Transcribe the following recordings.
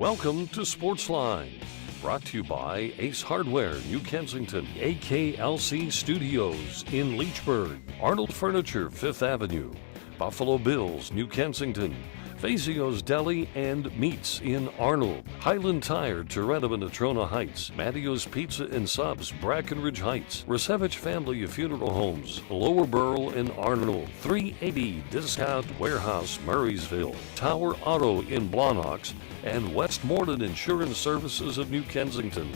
Welcome to Sportsline, brought to you by Ace Hardware, New Kensington, AKLC Studios in Leechburg, Arnold Furniture, 5th Avenue, Buffalo Bills, New Kensington, Fazio's Deli and Meats in Arnold, Highland Tire, Toronto and Natrona Heights, Mattio's Pizza and Subs, Brackenridge Heights, Resevich Family of Funeral Homes, Lower Burl in Arnold, 380 Discount Warehouse, Murraysville, Tower Auto in Blawnox, and Westmoreland Insurance Services of New Kensington.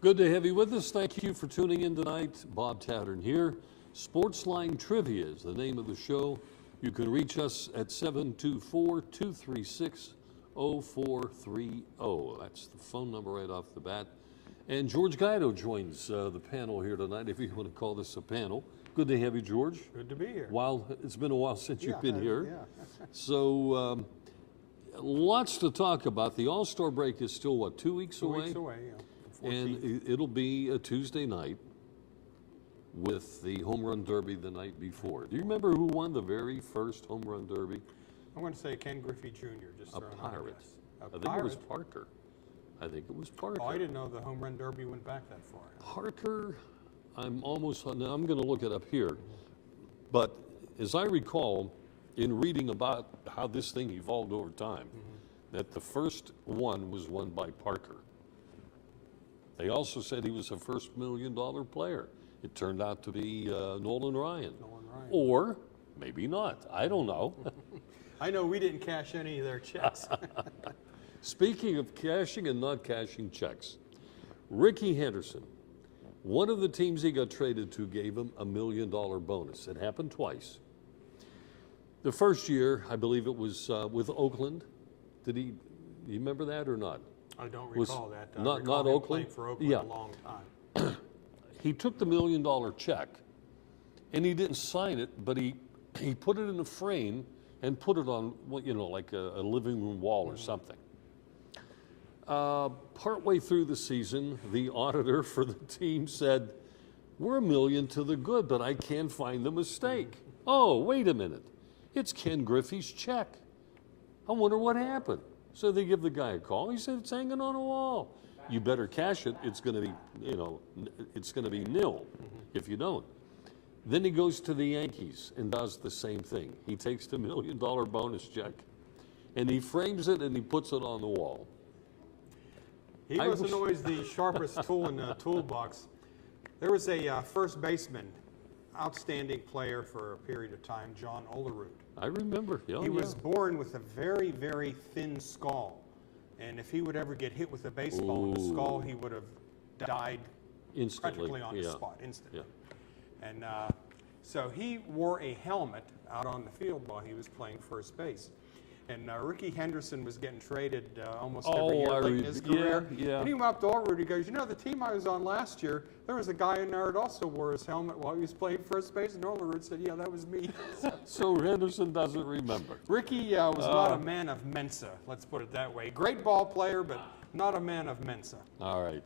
Good to have you with us. Thank you for tuning in tonight. Bob Tattern here. Sportsline Trivia is the name of the show. You can reach us at 724-236-0430. That's the phone number right off the bat. And George Guido joins the panel here tonight, if you want to call this a panel. Good to have you, George. Good to be here. It's been a while since you've been here. Yeah. So, lots to talk about. The All-Star break is still, what, 2 weeks away? 2 weeks away, yeah. And it'll be a Tuesday night with the Home Run Derby the night before. Do you remember who won the very first Home Run Derby? I'm going to say Ken Griffey Jr. A Pirate. I think it was Parker. I think it was Parker. Oh, I didn't know the Home Run Derby went back that far. Parker, I'm going to look it up here. But as I recall, in reading about how this thing evolved over time, that the first one was won by Parker. They also said he was the first $1 million player. It turned out to be Nolan Ryan. Or maybe not. I don't know. I know we didn't cash any of their checks. Speaking of cashing and not cashing checks, Ricky Henderson, one of the teams he got traded to gave him $1 million bonus. It happened twice. The first year, I believe it was with Oakland. Do you remember that or not? I don't recall that. Not Oakland? For Oakland a long time. He took the $1 million check, and he didn't sign it, but he put it in a frame and put it on, like a living room wall or something. Partway through the season, the auditor for the team said, "We're $1 million to the good, but I can't find the mistake." Oh, wait a minute. It's Ken Griffey's check. I wonder what happened. So they give the guy a call. He said, "It's hanging on a wall. You better cash it. It's going to be, it's going to be nil if you don't." Then he goes to the Yankees and does the same thing. He takes the $1 million bonus check and he frames it and he puts it on the wall. He wasn't always the sharpest tool in the toolbox. There was a first baseman, outstanding player for a period of time, John Olerud. I remember. He was born with a very, very thin skull. And if he would ever get hit with a baseball in the skull, he would have died practically on the spot, instantly. Yeah. And so he wore a helmet out on the field while he was playing first base. And Ricky Henderson was getting traded almost every year late in his career. Yeah. And he went up to Allroot, he goes, the team I was on last year, there was a guy in there that also wore his helmet while he was playing first base. And Allroot said, "Yeah, that was me." So Henderson doesn't remember. Ricky was not a man of Mensa, let's put it that way. Great ball player, but not a man of Mensa. All right.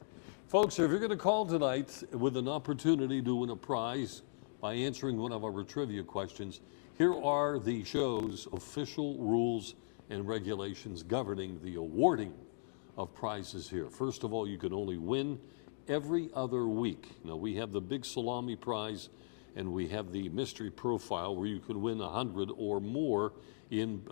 Folks, if you're going to call tonight with an opportunity to win a prize by answering one of our trivia questions, here are the show's official rules and regulations governing the awarding of prizes here. First of all, you can only win every other week. Now, we have the Big Salami Prize and we have the Mystery Profile where you can win 100 or more in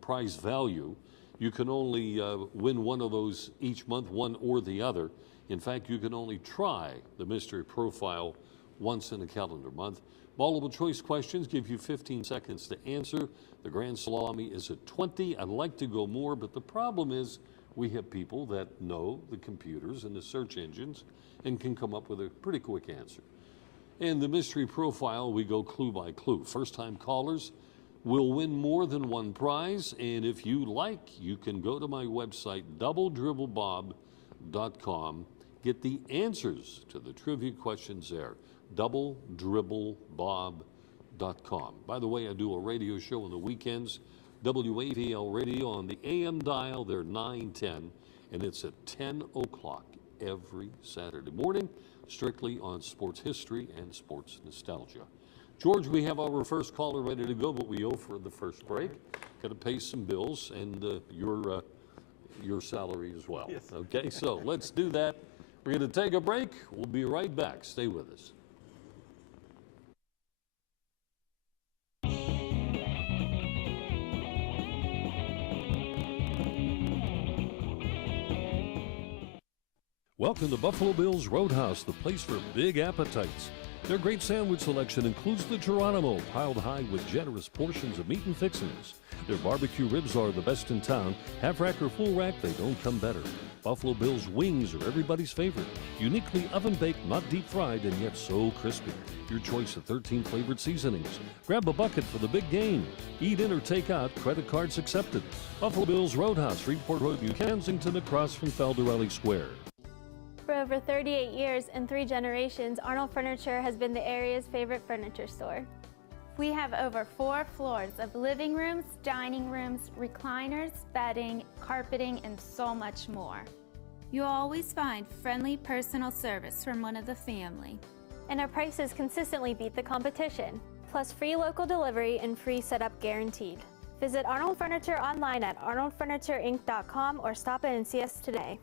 prize value. You can only win one of those each month, one or the other. In fact, you can only try the Mystery Profile once in a calendar month. Multiple choice questions give you 15 seconds to answer. The Grand Salami is at 20. I'd like to go more, but the problem is we have people that know the computers and the search engines and can come up with a pretty quick answer. And the Mystery Profile, we go clue by clue. First-time callers will win more than one prize, and if you like, you can go to my website, doubledribblebob.com, get the answers to the trivia questions there. doubledribblebob.com. By the way, I do a radio show on the weekends, WAVL Radio on the AM dial. They're 910, and it's at 10 o'clock every Saturday morning, strictly on sports history and sports nostalgia. George, we have our first caller ready to go, but we owe for the first break. Got to pay some bills and your salary as well. Yes. Okay, so let's do that. We're going to take a break. We'll be right back. Stay with us. Welcome to Buffalo Bill's Roadhouse, the place for big appetites. Their great sandwich selection includes the Geronimo, piled high with generous portions of meat and fixings. Their barbecue ribs are the best in town. Half rack or full rack, they don't come better. Buffalo Bill's wings are everybody's favorite. Uniquely oven-baked, not deep-fried, and yet so crispy. Your choice of 13 flavored seasonings. Grab a bucket for the big game. Eat in or take out, credit cards accepted. Buffalo Bill's Roadhouse, Freeport Road, New Kensington, across from Felderelli Square. For over 38 years and 3 generations, Arnold Furniture has been the area's favorite furniture store. We have over 4 floors of living rooms, dining rooms, recliners, bedding, carpeting, and so much more. You'll always find friendly personal service from one of the family. And our prices consistently beat the competition, plus free local delivery and free setup guaranteed. Visit Arnold Furniture online at arnoldfurnitureinc.com or stop in and see us today.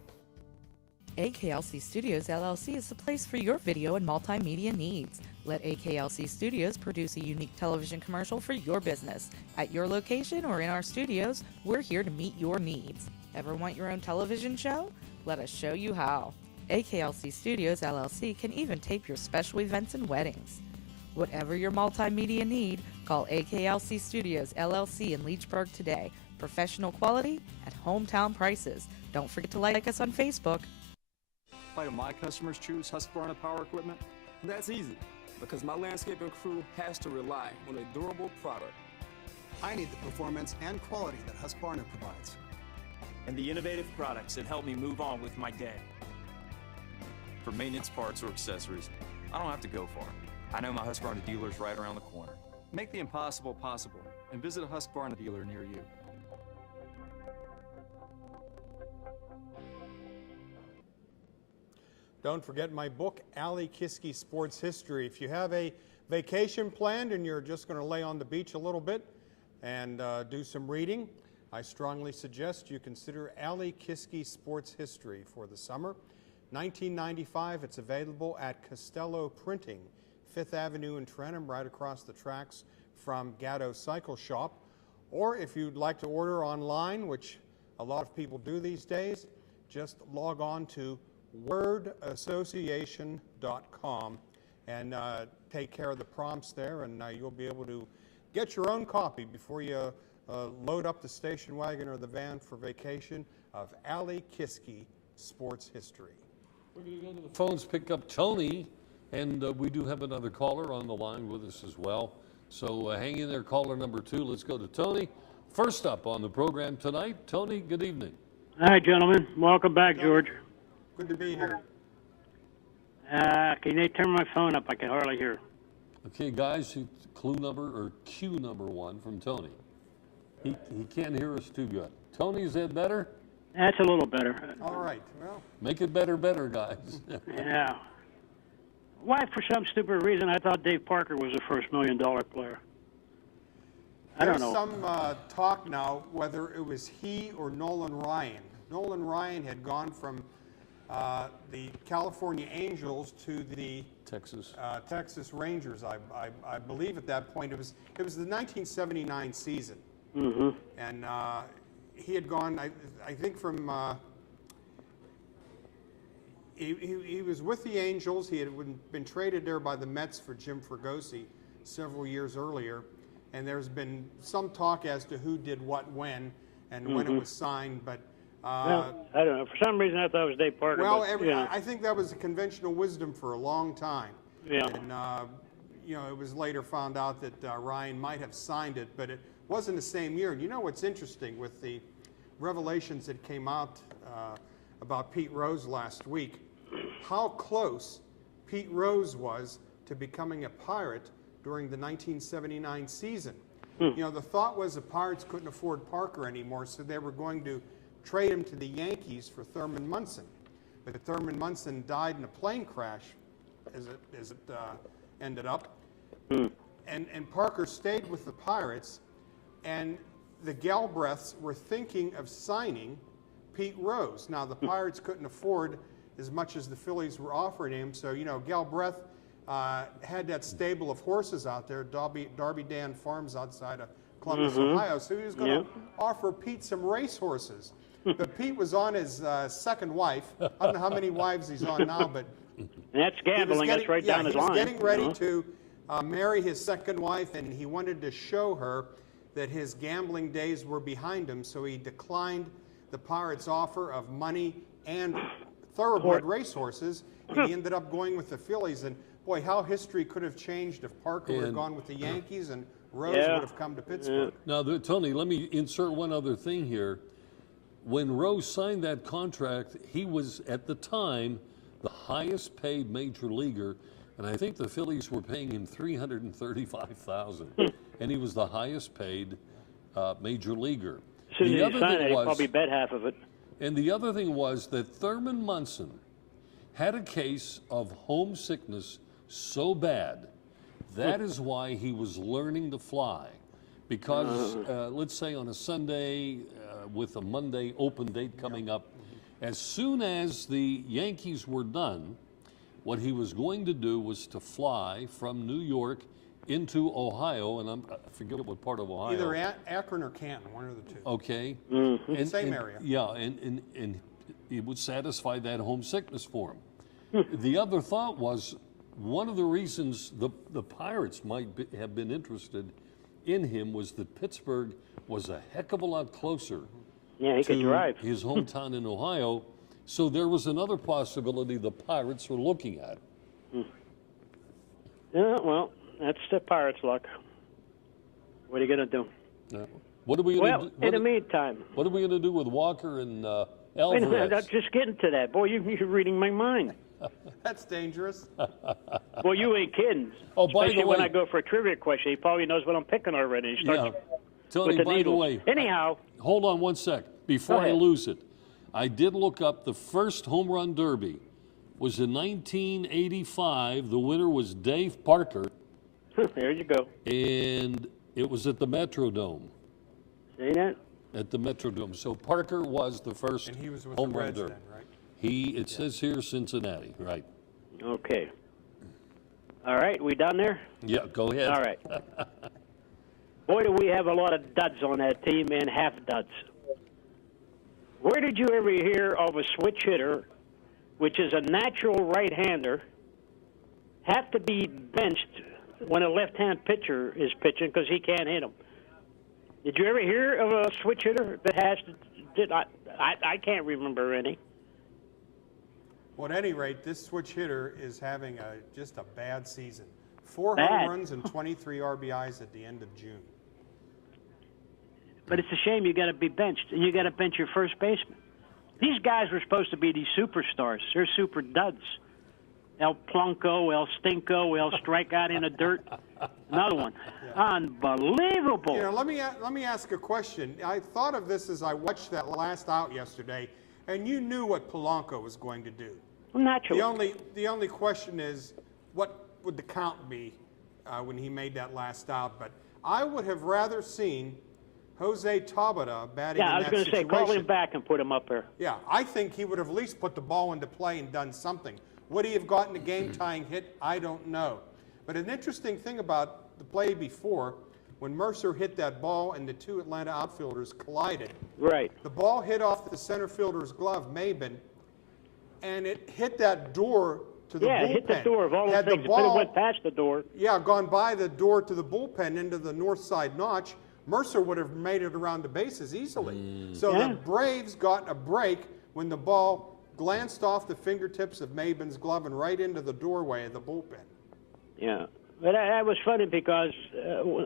AKLC Studios LLC is the place for your video and multimedia needs. Let AKLC Studios produce a unique television commercial for your business. At your location or in our studios, we're here to meet your needs. Ever want your own television show? Let us show you how. AKLC Studios LLC can even tape your special events and weddings. Whatever your multimedia need, call AKLC Studios LLC in Leechburg today. Professional quality at hometown prices. Don't forget to like us on Facebook. Why do my customers choose Husqvarna Power Equipment? That's easy, because my landscaping crew has to rely on a durable product. I need the performance and quality that Husqvarna provides. And the innovative products that help me move on with my day. For maintenance parts or accessories, I don't have to go far. I know my Husqvarna dealer's right around the corner. Make the impossible possible and visit a Husqvarna dealer near you. Don't forget my book, Ali Kiski Sports History. If you have a vacation planned and you're just going to lay on the beach a little bit and do some reading, I strongly suggest you consider Ali Kiski Sports History for the summer. 1995, it's available at Costello Printing, 5th Avenue in Trenton, right across the tracks from Gatto Cycle Shop. Or if you'd like to order online, which a lot of people do these days, just log on to wordassociation.com and take care of the prompts there, and you'll be able to get your own copy before you load up the station wagon or the van for vacation of Ali Kiski Sports History. We're going to go to the phones, pick up Tony, and we do have another caller on the line with us as well. So hang in there, caller number 2. Let's go to Tony. First up on the program tonight, Tony, good evening. Hi, gentlemen. Welcome back, George. Good to be here. Can they turn my phone up? I can hardly hear. Okay, guys, clue number or cue number 1 from Tony. He can't hear us too good. Tony, is that better? That's a little better. All right. Well, make it better, guys. Yeah. Why, for some stupid reason, I thought Dave Parker was the first $1 million player. I don't know. There's some talk now whether it was he or Nolan Ryan. Nolan Ryan had gone from the California Angels to the Texas Rangers, I believe at that point. It was the 1979 season. Mm-hmm. And he had gone, I think from, he was with the Angels. He had been traded there by the Mets for Jim Fregosi several years earlier. And there's been some talk as to who did what when and when it was signed, but well, I don't know. For some reason, I thought it was Dave Parker. Well, but, I think that was conventional wisdom for a long time. Yeah. And, it was later found out that Ryan might have signed it, but it wasn't the same year. And you know what's interesting with the revelations that came out about Pete Rose last week, how close Pete Rose was to becoming a Pirate during the 1979 season. You know, the thought was the Pirates couldn't afford Parker anymore, so they were going to trade him to the Yankees for Thurman Munson. But Thurman Munson died in a plane crash, as it ended up. And Parker stayed with the Pirates, and the Galbraiths were thinking of signing Pete Rose. Now, the Pirates couldn't afford as much as the Phillies were offering him, so, you know, Galbraith had that stable of horses out there, Darby Dan Farms outside of Columbus, Ohio, so he was going to offer Pete some racehorses. But Pete was on his second wife. I don't know how many wives he's on now, but... And that's gambling. That's right down his line. He was getting ready to marry his second wife, and he wanted to show her that his gambling days were behind him, so he declined the Pirates' offer of money and thoroughbred racehorses, and he ended up going with the Phillies. And boy, how history could have changed if Parker would have gone with the Yankees and Rose would have come to Pittsburgh. Now, Tony, let me insert one other thing here. When Rose signed that contract, he was, at the time, the highest paid major leaguer, and I think the Phillies were paying him $335,000, and he was the highest paid major leaguer. As soon as he signed it, he probably bet half of it. And the other thing was that Thurman Munson had a case of homesickness so bad, that is why he was learning to fly. Because, let's say on a Sunday with a Monday open date coming up, as soon as the Yankees were done, what he was going to do was to fly from New York into Ohio, and I forget what part of Ohio. Either Akron or Canton, one of the two. Okay. Same area. Yeah, and it would satisfy that homesickness for him. The other thought was, one of the reasons the Pirates might have been interested in him was that Pittsburgh was a heck of a lot closer he could drive. his hometown in Ohio, so there was another possibility the Pirates were looking at. Yeah, well, that's the Pirates' luck. What are you going to do? What are we going to do? In the meantime. What are we going to do with Walker and Alvarez? Wait a minute, I'm just getting to that. Boy, you're reading my mind. That's dangerous. Well, you ain't kidding. Oh, by the Especially way, when I go for a trivia question, he probably knows what I'm picking already. He starts Tony, with the by needles. the way, Anyhow. Hold on one sec. Before I lose it, I did look up the first home run derby was in 1985. The winner was Dave Parker. There you go. And it was at the Metrodome. See that? At the Metrodome. So Parker was the first And he was with home the run Reds derby. then, right? It says here Cincinnati, right? Okay. All right, we done there? Yeah, go ahead. All right. Boy, do we have a lot of duds on that team and half duds. Where did you ever hear of a switch hitter, which is a natural right-hander, have to be benched when a left-hand pitcher is pitching because he can't hit him? Did you ever hear of a switch hitter that has to? I can't remember any. Well, at any rate, this switch hitter is having just a bad season. 4 Bad. home runs and 23 RBIs at the end of June. But it's a shame you got to be benched, and you got to bench your first baseman. These guys were supposed to be these superstars. They're super duds. El Plunko, El Stinko, El Strikeout in the Dirt. Another one. Unbelievable. You know, let me ask a question. I thought of this as I watched that last out yesterday, and you knew what Polanco was going to do. Naturally. The only question is, what would the count be when he made that last out? But I would have rather seen Jose Tabata batting in that situation. Yeah, I was going to say, call him back and put him up there. Yeah, I think he would have at least put the ball into play and done something. Would he have gotten a game-tying hit? I don't know. But an interesting thing about the play before, when Mercer hit that ball and the two Atlanta outfielders collided. Right. The ball hit off the center fielder's glove, Maben, and it hit that door to the bullpen. Yeah, it hit the door of all the things. It could have went past the door. Yeah, gone by the door to the bullpen into the north side notch. Mercer would have made it around the bases easily. So the Braves got a break when the ball glanced off the fingertips of Maben's glove and right into the doorway of the bullpen. Yeah. But that was funny because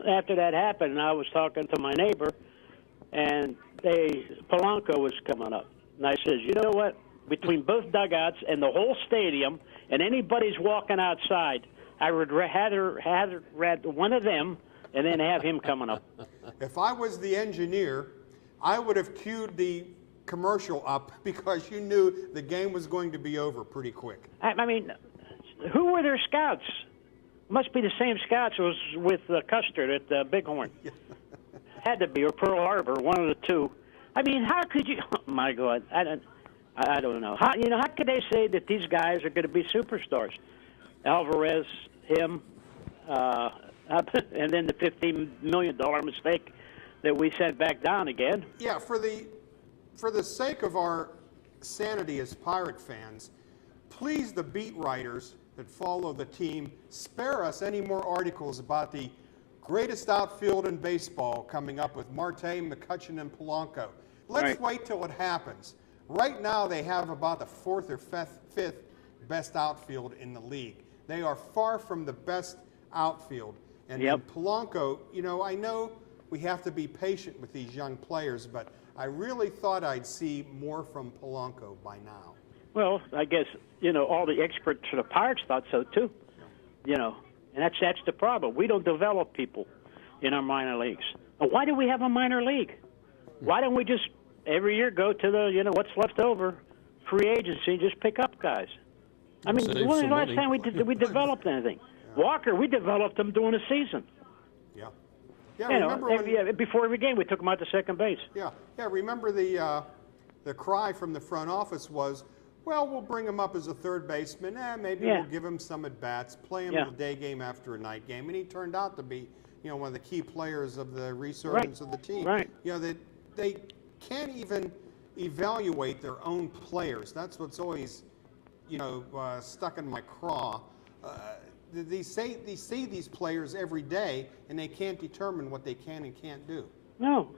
after that happened, I was talking to my neighbor, and Polanco was coming up. And I says, you know what? Between both dugouts and the whole stadium, and anybody's walking outside, I would rather one of them and then have him coming up. If I was the engineer, I would have queued the commercial up because you knew the game was going to be over pretty quick. I mean, who were their scouts? Must be the same scouts who was with Custer at Bighorn. Had to be, or Pearl Harbor, one of the two. I mean, how could you? Oh my God, I don't know. How could they say that these guys are going to be superstars? Alvarez, him, and then the $15 million mistake that we sent back down again. Yeah, for the sake of our sanity as Pirate fans, please, the beat writers that follow the team, spare us any more articles about the greatest outfield in baseball coming up with Marte, McCutchen, and Polanco. Let's wait till it happens. Right now, they have about the fourth or fifth best outfield in the league. They are far from the best outfield. And Polanco, I know we have to be patient with these young players, but I really thought I'd see more from Polanco by now. Well, I guess, all the experts for the Pirates thought so too. And that's the problem. We don't develop people in our minor leagues. Why do we have a minor league? Why don't we just every year go to the, what's left over, free agency, just pick up guys? I mean, when was the last time we developed anything? Walker, we developed him during the season. Yeah, remember before every game we took him out to second base. Yeah. Remember the cry from the front office was, well, we'll bring him up as a third baseman. Maybe we'll give him some at bats, play him in a day game after a night game, and he turned out to be, one of the key players of the resurgence of the team. Right. They can't even evaluate their own players. That's what's always, stuck in my craw. They see these players every day, and they can't determine what they can and can't do. No,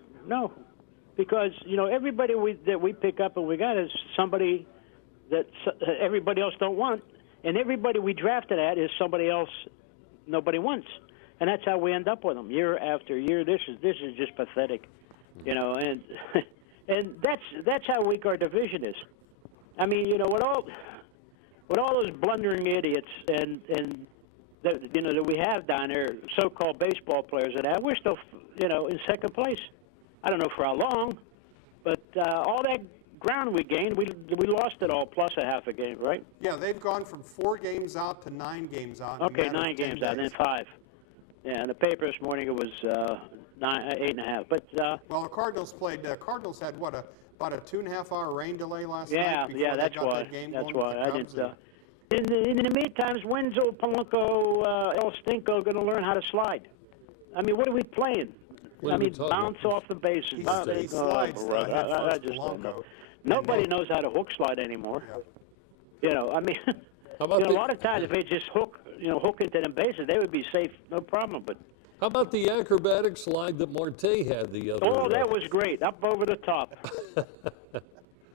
because everybody that we pick up and we got is somebody that everybody else don't want, and everybody we drafted at is somebody else nobody wants, and that's how we end up with them year after year. This is just pathetic, and and that's how weak our division is. I mean, with all those blundering idiots and that we have down there, so-called baseball players that have, we're still, in second place. I don't know for how long, but all that ground we gained, we lost it all plus a half a game, right? Yeah, they've gone from 4 games out to 9 games out. Okay, 9 games out, then 5. Yeah, in the paper this morning it was 8.5. But well, the Cardinals played. Cardinals had about a 2.5-hour rain delay last night. Yeah, that's why. That's why I didn't. In the meantime, when's old Polanco, El Stinko going to learn how to slide? I mean, what are we playing? Bounce off the bases. He slides. I just don't know. Nobody knows how to hook slide anymore. Yeah. I mean, a lot of times if they just hook into them bases, they would be safe, no problem. But how about the acrobatic slide that Marte had the other? Oh, that was great, up over the top.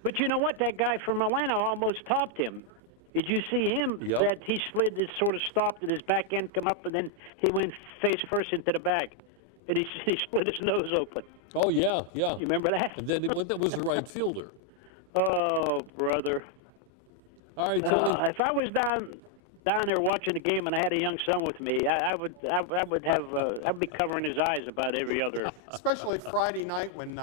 But you know what? That guy from Atlanta almost topped him. Did you see him? Yep. That he slid, it sort of stopped, and his back end come up, and then he went face first into the bag, and he split his nose open. Oh yeah. You remember that? And then that was the right fielder. Oh, brother. All right, Tony. If I was down there watching the game and I had a young son with me, I'd be covering his eyes about every other. Especially Friday night when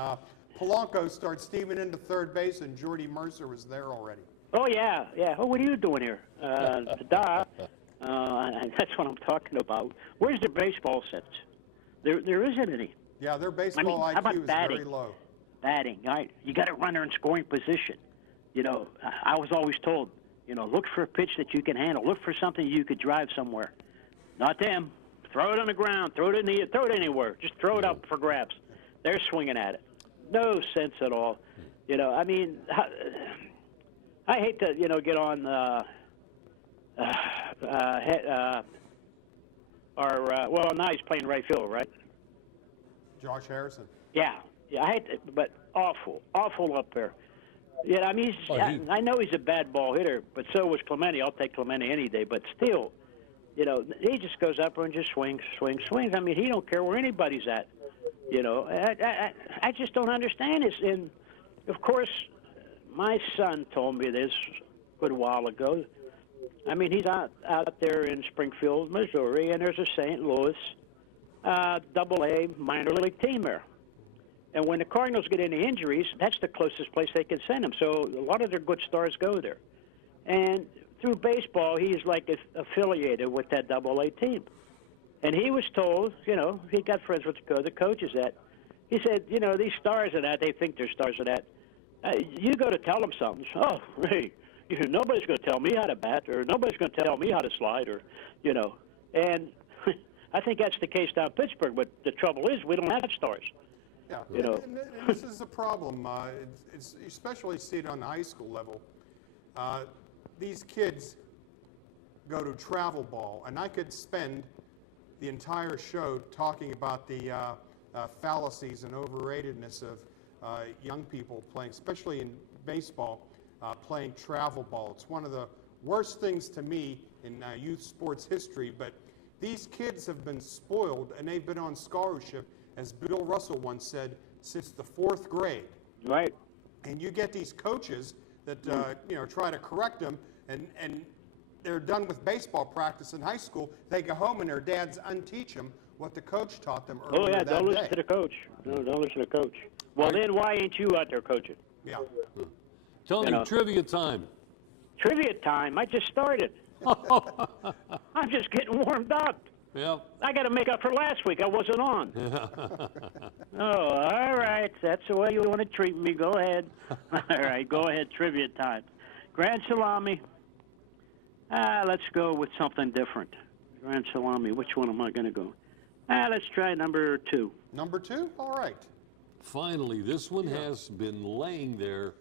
Polanco starts steaming into third base and Jordy Mercer was there already. Oh yeah. Oh, what are you doing here? That's what I'm talking about. Where's the baseball sense? There isn't any. Yeah, their baseball IQ is very low. Batting, right? You got a runner in scoring position. I was always told, look for a pitch that you can handle. Look for something you could drive somewhere. Not them. Throw it on the ground. Throw it anywhere. Just throw it up for grabs. They're swinging at it. No sense at all. I mean, I hate to, get on well, now he's playing right field, right? Josh Harrison. Yeah, I hate to, but awful up there. Yeah, I mean, I know he's a bad ball hitter, but so was Clemente. I'll take Clemente any day, but still, he just goes up there and just swings. I mean, he don't care where anybody's at. I just don't understand this. And, of course, my son told me this a good while ago. I mean, he's out there in Springfield, Missouri, and there's a St. Louis Double-A minor league team there. And when the Cardinals get any injuries, that's the closest place they can send him. So a lot of their good stars go there. And through baseball, he's like affiliated with that Double-A team. And he was told, you know, he got friends with the coaches that. He said, you know, these stars of that, they think they're stars of that. You go to tell them something. Oh, hey, nobody's going to tell me how to bat, or nobody's going to tell me how to slide, or, you know. And I think that's the case down in Pittsburgh. But the trouble is, we don't have stars. Yeah, you know. And this is a problem. It's especially see it on the high school level. These kids go to travel ball, and I could spend the entire show talking about the fallacies and overratedness of young people playing, especially in baseball, playing travel ball. It's one of the worst things to me in youth sports history, but these kids have been spoiled, and they've been on scholarship, as Bill Russell once said, since the 4th grade. Right. And you get these coaches that you know, try to correct them, and they're done with baseball practice in high school. They go home and their dads unteach them what the coach taught them earlier that day. Oh, yeah, don't listen to the coach. No, don't listen to the coach. Well, then why ain't you out there coaching? Yeah. Tony, trivia time. Trivia time? I just started. I'm just getting warmed up. Yep. I got to make up for last week. I wasn't on. Oh, all right. That's the way you want to treat me. Go ahead. All right, go ahead. Trivia time. Grand Salami. Let's go with something different. Grand Salami. Which one am I going to go? Let's try number 2. Number 2? All right. Finally, this one has been laying there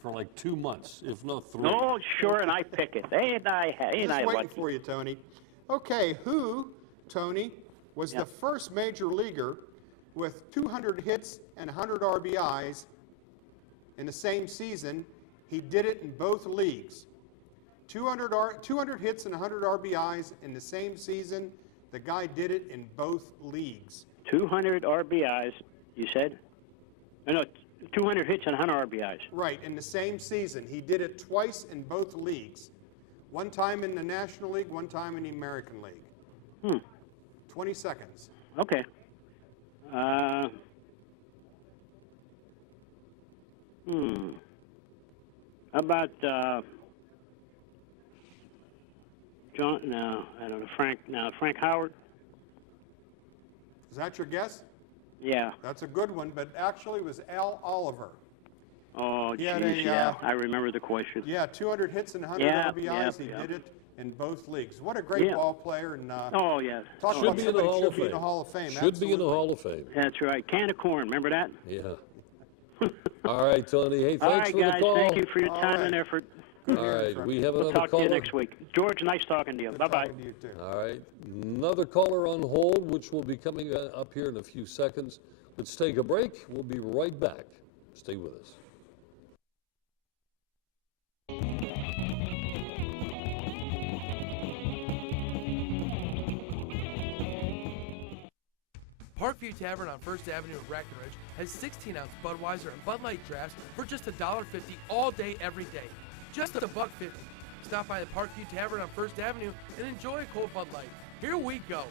for like 2 months, if not 3. Oh, sure, and I pick it. Ain't I Just waiting lucky? for you, Tony. Okay, who, Tony, was the first major leaguer with 200 hits and 100 RBIs in the same season? He did it in both leagues. 200 hits and 100 RBIs in the same season. The guy did it in both leagues. 200 RBIs, you said? No, 200 hits and 100 RBIs. Right, in the same season. He did it twice in both leagues. One time in the National League, one time in the American League. 20 seconds. Okay. How about John? No, I don't know. Frank? No, Frank Howard. Is that your guess? Yeah. That's a good one, but actually it was Al Oliver. Oh, He had geez, yeah. I remember the question. Yeah, 200 hits and 100 RBIs. He did it in both leagues. What a great ball player. And oh, yeah. Talk Should about be in the somebody Hall should of be in the Fame. Hall of Fame. Should be in the Hall of Fame. That's right. Can of corn. Remember that? Yeah. All right, Tony. Hey, thanks for guys, the call. thank you for your time and effort. All right, we have We'll another talk caller. to you next week. George, nice talking to you. Bye-bye. Talking to you too. All right, another caller on hold, which will be coming up here in a few seconds. Let's take a break. We'll be right back. Stay with us. Parkview Tavern on First Avenue in Breckenridge has 16-ounce Budweiser and Bud Light drafts for just $1.50 all day, every day. Just $1.50. Stop by the Parkview Tavern on First Avenue and enjoy a cold Bud Light. Here we go.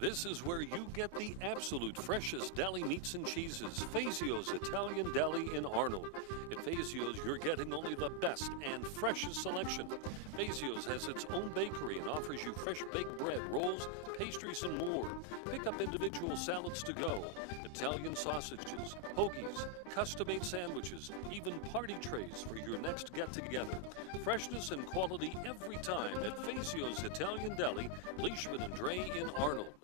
This is where you get the absolute freshest deli meats and cheeses. Fazio's Italian Deli in Arnold. At Fazio's, you're getting only the best and freshest selection. Fazio's has its own bakery and offers you fresh baked bread, rolls, pastries, and more. Pick up individual salads to go, Italian sausages, hoagies, custom-made sandwiches, even party trays for your next get-together. Freshness and quality every time at Fazio's Italian Deli, Leishman and Dre in Arnold.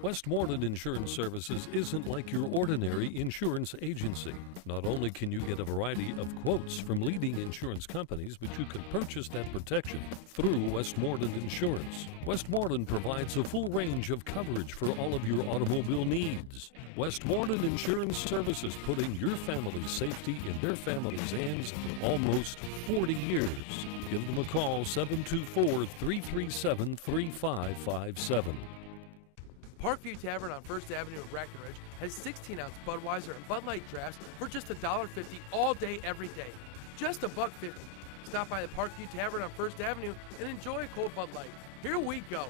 Westmoreland Insurance Services isn't like your ordinary insurance agency. Not only can you get a variety of quotes from leading insurance companies, but you can purchase that protection through Westmoreland Insurance. Westmoreland provides a full range of coverage for all of your automobile needs. Westmoreland Insurance Services, putting your family's safety in their family's hands for almost 40 years. Give them a call, 724-337-3557. Parkview Tavern on First Avenue in Breckenridge has 16-ounce Budweiser and Bud Light drafts for just $1.50 all day, every day. Just $1.50. Stop by the Parkview Tavern on First Avenue and enjoy a cold Bud Light. Here we go.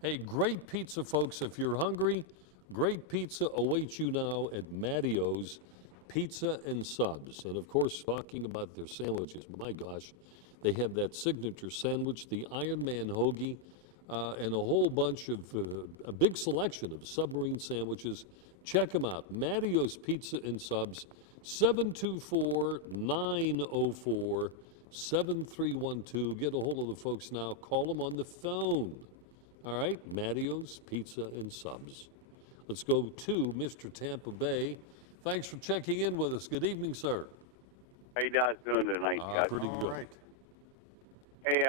Hey, great pizza, folks. If you're hungry, great pizza awaits you now at Mattio's Pizza and Subs. And of course, talking about their sandwiches, my gosh, they have that signature sandwich, the Iron Man hoagie, and a whole bunch of, a big selection of submarine sandwiches. Check them out. Mattio's Pizza and Subs, 724-904-7312. Get a hold of the folks now. Call them on the phone. All right, Mattio's Pizza and Subs. Let's go to Mr. Tampa Bay. Thanks for checking in with us. Good evening, sir. How you guys doing tonight, guys? Pretty good. Right. Hey,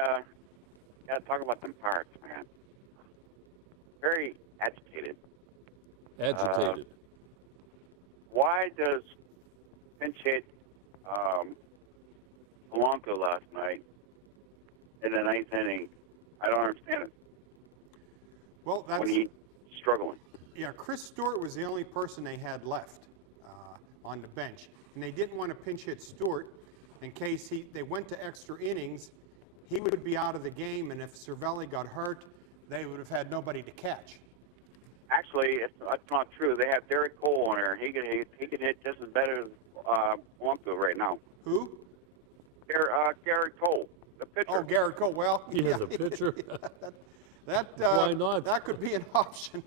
gotta talk about them Pirates, man. Very agitated. Agitated. Why does pinch hit Polanco last night in the ninth inning? I don't understand it. Well, that's when he's struggling. Yeah, Chris Stewart was the only person they had left on the bench, and they didn't want to pinch hit Stewart in case they went to extra innings. He would be out of the game, and if Cervelli got hurt, they would have had nobody to catch. Actually, that's not true. They have Derek Cole on there. He can hit just as better as Polanco right now. Who? Garrett Cole, the pitcher. Oh, Garrett Cole. Well, Yeah, the pitcher. Why not? That could be an option.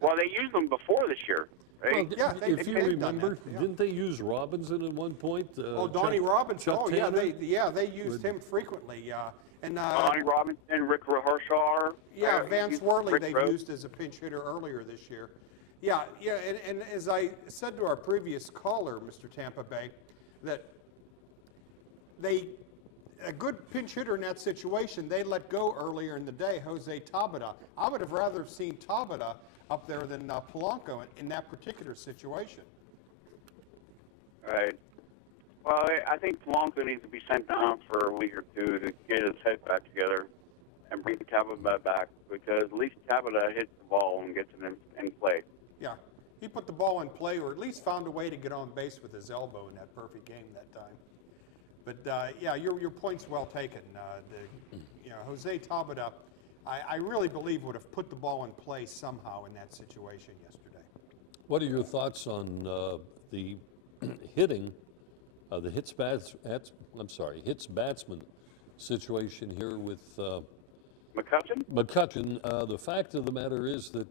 Well, they used him before this year. Well, Yeah, if you they've done remember, that, yeah. didn't they use Robinson at one point? Donnie Robinson. Chuck Yeah, Tanner? they used him frequently. And Donnie Robinson, Rick Hershar. yeah, Vance Worley Rick they've Rose. used as a pinch hitter earlier this year. Yeah, and as I said to our previous caller, Mr. Tampa Bay, that a good pinch hitter in that situation, they let go earlier in the day, Jose Tabata. I would have rather seen Tabata up there than Polanco in that particular situation. Right. Well, I think Polanco needs to be sent down for a week or two to get his head back together and bring Tabata back, because at least Tabata hits the ball and gets it in play. Yeah, he put the ball in play, or at least found a way to get on base with his elbow in that perfect game that time. But yeah, your point's well taken. Jose Tabata, I really believe would have put the ball in play somehow in that situation yesterday. What are your thoughts on the hitting, the hits batsman situation here with McCutchen? McCutchen? The fact of the matter is that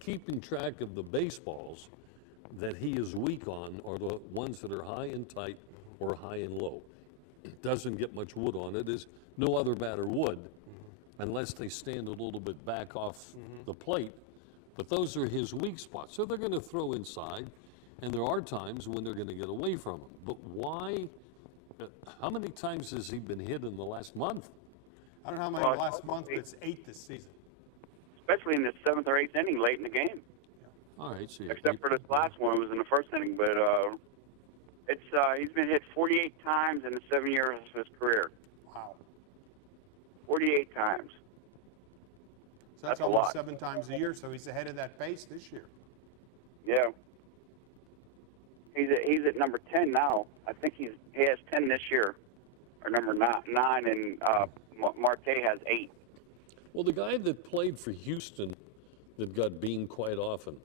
keeping track of the baseballs that he is weak on are the ones that are high and tight or high and low. It doesn't get much wood on it, as no other batter would, unless they stand a little bit back off the plate. But those are his weak spots. So they're going to throw inside, and there are times when they're going to get away from him. But why? How many times has he been hit in the last month? I don't know how many last month, but it's 8 this season. Especially in the 7th or 8th inning late in the game. All right, so Except for this last one, it was in the first inning. But he's been hit 48 times in the 7 years of his career. Wow. 48 times. So that's a almost lot. 7 times a year, so he's ahead of that pace this year. Yeah. He's at number 10 now. I think he has 10 this year, or number 9, and Marte has 8. Well, the guy that played for Houston that got beamed quite often,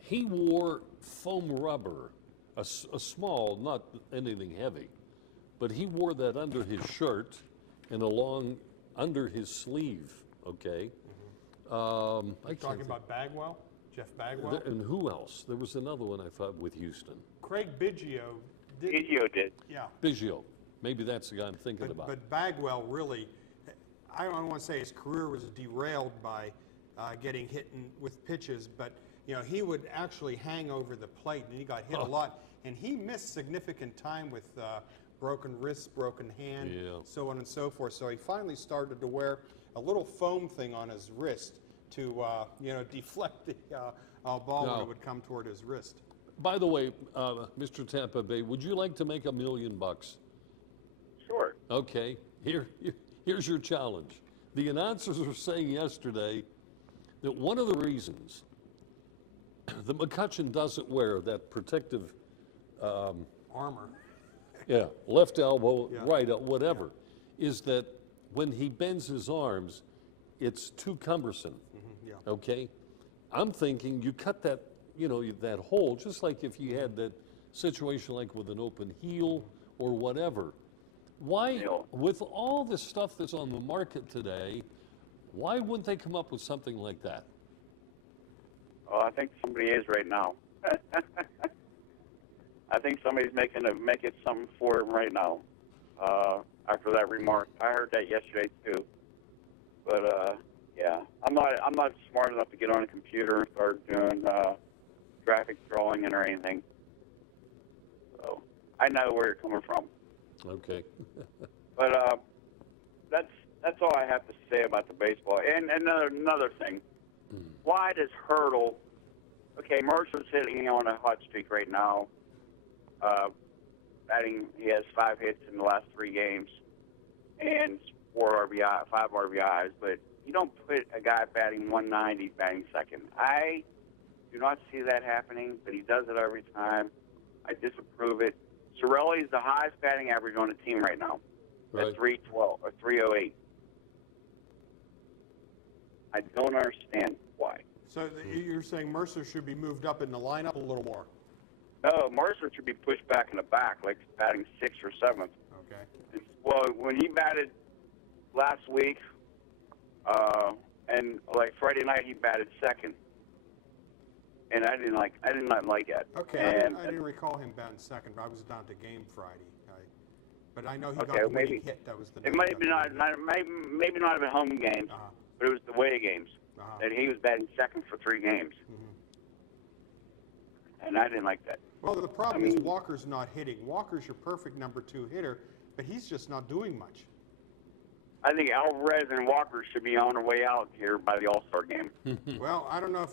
he wore foam rubber, a small, not anything heavy, but he wore that under his shirt and along under his sleeve, okay? You're talking about Bagwell? Jeff Bagwell? And who else? There was another one I thought with Houston. Craig Biggio did. Biggio did. Yeah. Biggio. Maybe that's the guy I'm thinking about. But Bagwell really, I don't want to say his career was derailed by getting hit with pitches, but he would actually hang over the plate, and he got hit a lot. And he missed significant time with broken wrist, broken hand, so on and so forth. So he finally started to wear a little foam thing on his wrist to deflect the ball when it would come toward his wrist. By the way, Mr. Tampa Bay, would you like to make $1 million? Sure. Okay, here's your challenge. The announcers were saying yesterday that one of the reasons that McCutchen doesn't wear that protective armor. Yeah, left elbow, Yeah. right, whatever, is that when he bends his arms, it's too cumbersome. Yeah. Okay, I'm thinking you cut that, that hole, just like if you had that situation like with an open heel or whatever. Why, with all the stuff that's on the market today, why wouldn't they come up with something like that? Oh, I think somebody is right now. I think somebody's making something for him right now. After that remark, I heard that yesterday too. But yeah, I'm not smart enough to get on a computer and start doing graphic drawing or anything. So I know where you're coming from. Okay. But that's all I have to say about the baseball. And another thing, why does Hurdle? Okay, Mercer's hitting on a hot streak right now. He has 5 hits in the last 3 games and 5 RBIs. But you don't put a guy batting 190 batting second. I do not see that happening, but he does it every time. I disapprove it. Cirelli's the highest batting average on the team right now, at 312 or 308. I don't understand why. So you're saying Mercer should be moved up in the lineup a little more? No, Mercer should be pushed back in the back, like batting 6th or 7th. Okay. Well, when he batted last week, and like Friday night, he batted 2nd, and I did not like that. Okay, and, I didn't recall him batting 2nd, but I was down to game Friday. But I know he got Okay, the maybe winning hit. That was the it might be maybe not have been home games, but it was the away games. And he was batting 2nd for 3 games. And I didn't like that. Well, the problem is Walker's not hitting. Walker's your perfect number 2 hitter, but he's just not doing much. I think Alvarez and Walker should be on their way out here by the All-Star game. Well, I don't know if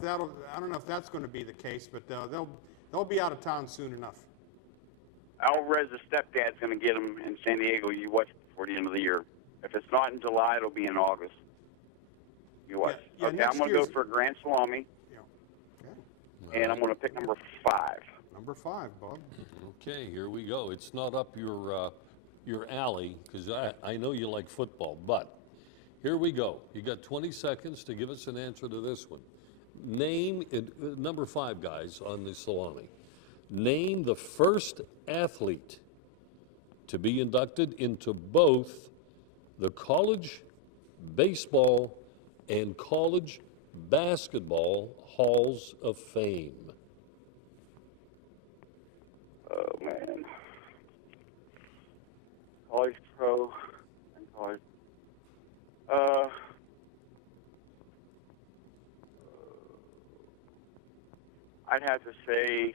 that's going to be the case, but they'll be out of town soon enough. Alvarez's stepdad's going to get him in San Diego. You watch before the end of the year. If it's not in July, it'll be in August. You watch. Yeah, okay, I'm going to go for Grand Salami. And I'm going to pick number 5. Number 5, Bob. Okay, here we go. It's not up your alley, because I know you like football, but here we go. You got 20 seconds to give us an answer to this one. Name, number 5, guys, on the salami. Name the first athlete to be inducted into both the college baseball and college basketball halls of fame. Oh, man. College pro and college. I'd have to say,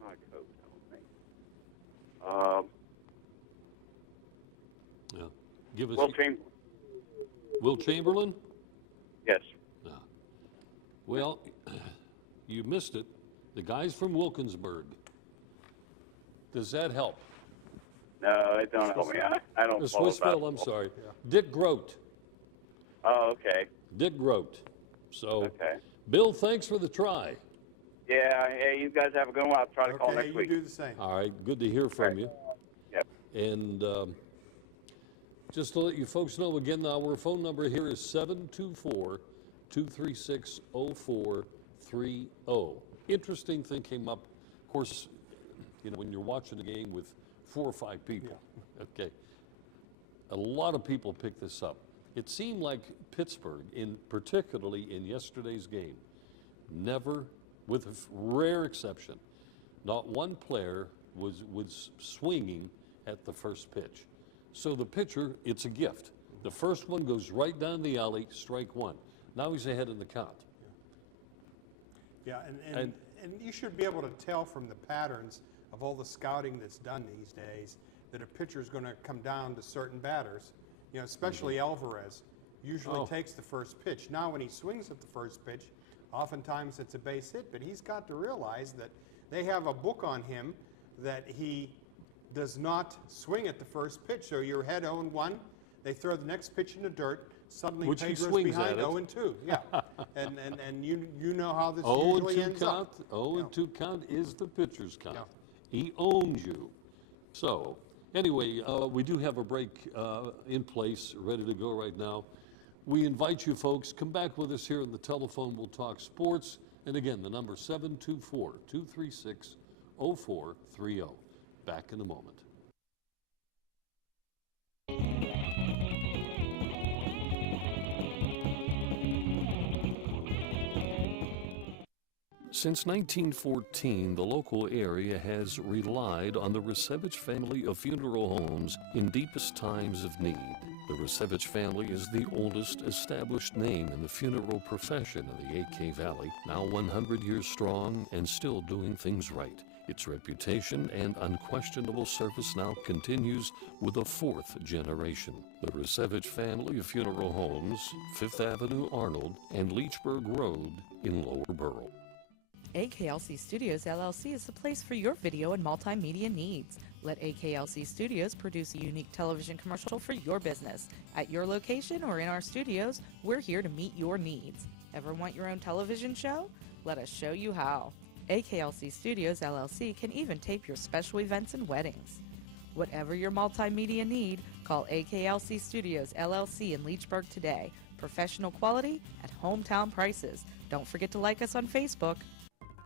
not a coach, I don't think. Yeah. Give us Will Chamberlain. Will Chamberlain? Yes. No. Well, you missed it. The guy's from Wilkinsburg. Does that help? No, it don't help me. I don't follow Swissville, basketball. I'm sorry. Yeah. Dick Grote. Oh, okay. Dick Grote. So, okay. Bill, thanks for the try. Yeah, hey, you guys have a good one. I'll try to call next week. You do the same. All right, good to hear from you. Yep. And just to let you folks know again, our phone number here is 724-236-0430. Interesting thing came up, of course, when you're watching a game with 4 or 5 people. Yeah. Okay. A lot of people pick this up. It seemed like Pittsburgh, particularly in yesterday's game, never, with a rare exception, not one player was swinging at the first pitch. So the pitcher, it's a gift. The first one goes right down the alley, strike 1. Now he's ahead in the count. Yeah, and you should be able to tell from the patterns of all the scouting that's done these days that a pitcher is going to come down to certain batters, especially Alvarez, usually takes the first pitch. Now when he swings at the first pitch, oftentimes it's a base hit, but he's got to realize that they have a book on him that he does not swing at the first pitch. So you're ahead 0-1, they throw the next pitch in the dirt, suddenly Which Pedro's he swings behind at it. 0-2. Yeah. and you know how this 0 and usually 2 ends count. up. 0 and 2 count is the pitcher's count. Yeah. He owns you. So anyway, we do have a break in place, ready to go right now. We invite you folks, come back with us here on the telephone. We'll talk sports. And again, the number 724-236-0430. Back in a moment. Since 1914, the local area has relied on the Resevich family of funeral homes in deepest times of need. The Resevich family is the oldest established name in the funeral profession in the AK Valley, now 100 years strong and still doing things right. Its reputation and unquestionable service now continues with a fourth generation. The Resevich family of funeral homes, 5th Avenue Arnold and Leechburg Road in Lower Borough. AKLC Studios LLC is the place for your video and multimedia needs. Let AKLC Studios produce a unique television commercial for your business. At your location or in our studios, we're here to meet your needs. Ever want your own television show? Let us show you how. AKLC Studios LLC can even tape your special events and weddings. Whatever your multimedia need, call AKLC Studios LLC in Leechburg today. Professional quality at hometown prices. Don't forget to like us on Facebook.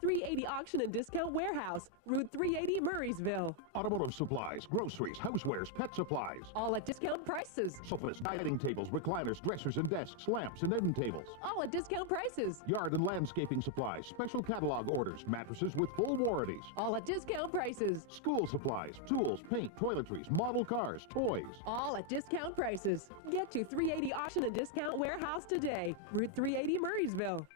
380 Auction and Discount Warehouse, Route 380, Murraysville. Automotive supplies, groceries, housewares, pet supplies. All at discount prices. Sofas, dining tables, recliners, dressers and desks, lamps and end tables. All at discount prices. Yard and landscaping supplies, special catalog orders, mattresses with full warranties. All at discount prices. School supplies, tools, paint, toiletries, model cars, toys. All at discount prices. Get to 380 Auction and Discount Warehouse today, Route 380, Murraysville.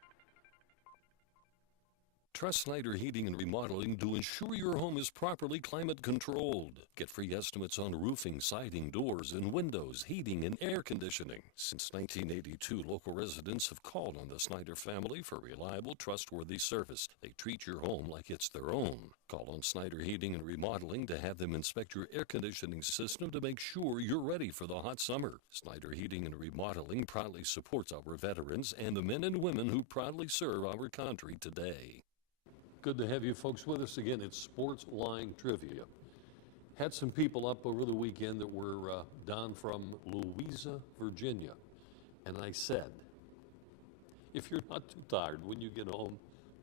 Trust Snyder Heating and Remodeling to ensure your home is properly climate controlled. Get free estimates on roofing, siding, doors, and windows, heating, and air conditioning. Since 1982, local residents have called on the Snyder family for reliable, trustworthy service. They treat your home like it's their own. Call on Snyder Heating and Remodeling to have them inspect your air conditioning system to make sure you're ready for the hot summer. Snyder Heating and Remodeling proudly supports our veterans and the men and women who proudly serve our country today. Good to have you folks with us again. It's Sportsline Trivia. Had some people up over the weekend that were down from Louisa, Virginia. And I said, if you're not too tired when you get home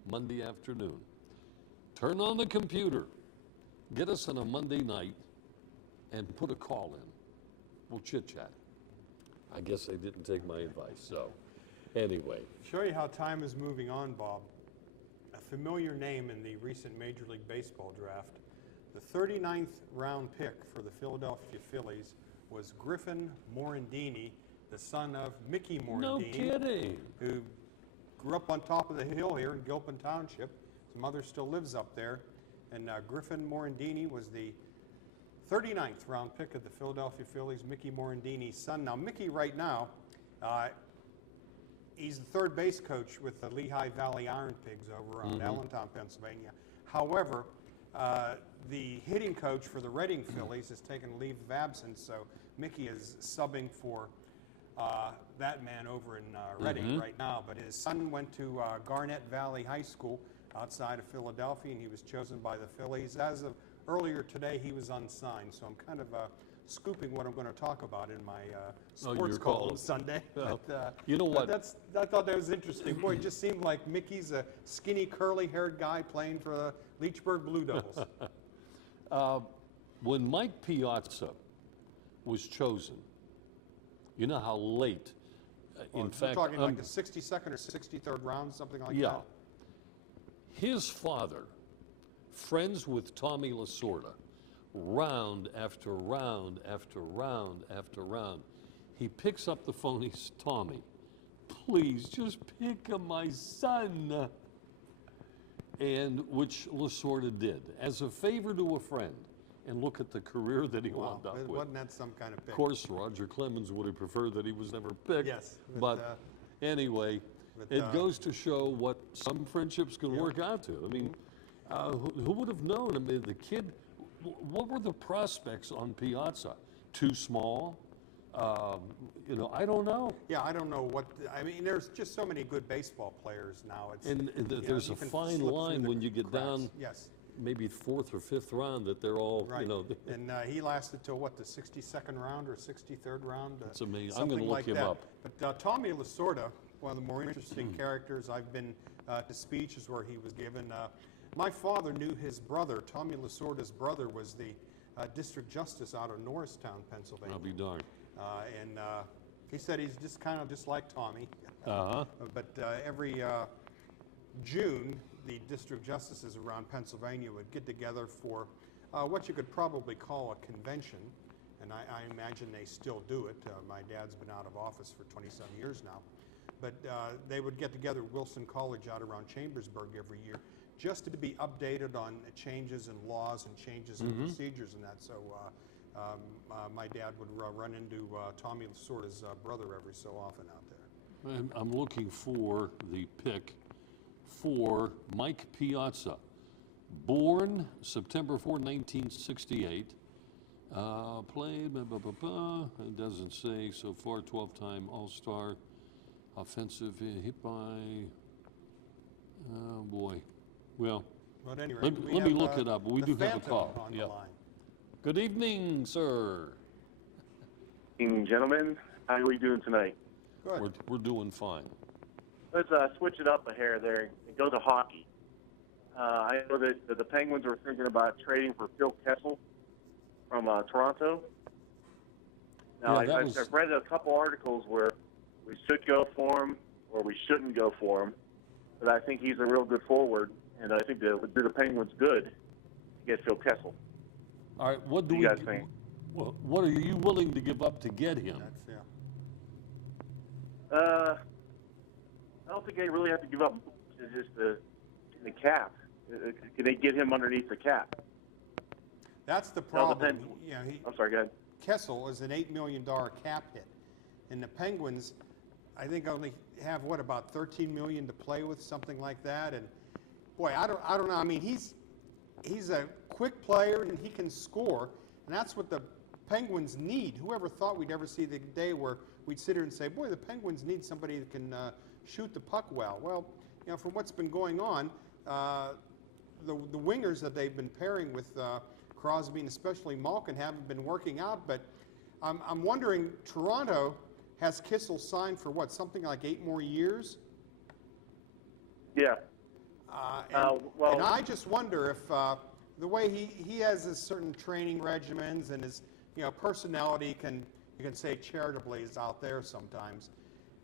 Monday afternoon, turn on the computer, get us on a Monday night, and put a call in. We'll chit-chat. I guess they didn't take my advice, so anyway. Show you how time is moving on, Bob. A familiar name in the recent Major League Baseball draft. The 39th round pick for the Philadelphia Phillies was Griffin Morandini, the son of Mickey Morandini. No kidding. Who grew up on top of the hill here in Gilpin Township. His mother still lives up there. And Griffin Morandini was the 39th round pick of the Philadelphia Phillies, Mickey Morandini's son. Now, Mickey right now, he's the third base coach with the Lehigh Valley Iron Pigs over on Allentown, Pennsylvania. However, the hitting coach for the Reading Phillies has taken a leave of absence, so Mickey is subbing for that man over in Reading right now. But his son went to Garnett Valley High School outside of Philadelphia, and he was chosen by the Phillies. As of earlier today, he was unsigned, so I'm kind of scooping what I'm going to talk about in my sports column Sunday. Well, but, you know what? I thought that was interesting. Boy, it just seemed like Mickey's a skinny, curly-haired guy playing for the Leechburg Blue Devils. When Mike Piazza was chosen, you know how late, in fact... You're talking like the 62nd or 63rd round, something like that? Yeah. His father, friends with Tommy Lasorda, round after round after round after round. He picks up the phone, he says, Tommy, please just pick up my son. And which Lasorda did, as a favor to a friend. And look at the career that he wound up with. Wasn't that some kind of pick? Of course, Roger Clemens would have preferred that he was never picked. Yes. But anyway, it goes to show what some friendships can work out to. I mean, who would have known? I mean, the kid... What were the prospects on Piazza? Too small, You know, I don't know. Yeah, I don't know what. I mean, there's just so many good baseball players now. It's And there's a fine line when you get down. Yes. Maybe 4th or 5th round that they're all, Right. you know. And he lasted till what, the 62nd round or 63rd round? That's amazing. I'm Something going to look like him that. up. But Tommy Lasorda, one of the more interesting characters. I've been to speeches where he was given. My father knew his brother. Tommy Lasorda's brother was the district justice out of Norristown, Pennsylvania. I'll be darned. And he said he's just kind of just like Tommy. Uh-huh. But every June, the district justices around Pennsylvania would get together for what you could probably call a convention, and I imagine they still do it. My dad's been out of office for 27 years now. But they would get together at Wilson College out around Chambersburg every year just to be updated on changes in laws and changes in procedures and that. So my dad would run into Tommy Lasorda's brother every so often out there. And I'm looking for the pick for Mike Piazza. Born September 4, 1968. Played, it doesn't say so far, 12-time All-Star. Offensive hit by, oh boy. Well, But anyway, let me look it up. We do have a call. On the line. Good evening, sir. Evening, gentlemen. How are we doing tonight? Good. We're doing fine. Let's switch it up a hair there and go to hockey. I know that the Penguins are thinking about trading for Phil Kessel from Toronto. Now, Yeah, I've read a couple articles where we should go for him or we shouldn't go for him, but I think he's a real good forward, and I think that would do the Penguins good to get Phil Kessel. All right, what do you guys think? What are you willing to give up to get him? I don't think they really have to give up just the cap. Can they get him underneath the cap? That's the problem. I'm sorry, go ahead. Kessel is an $8 million cap hit, and the Penguins, I think, only have about $13 million to play with, something like that. And boy, I don't know. I mean, he's a quick player and he can score, and that's what the Penguins need. Whoever thought we'd ever see the day where we'd sit here and say, boy, the Penguins need somebody that can shoot the puck well. Well, you know, from what's been going on, the wingers that they've been pairing with Crosby and especially Malkin haven't been working out. But I'm wondering, Toronto has Kessel signed for what, something like 8 more years? Yeah. And I just wonder if the way he has his certain training regimens and his personality you can say charitably is out there sometimes.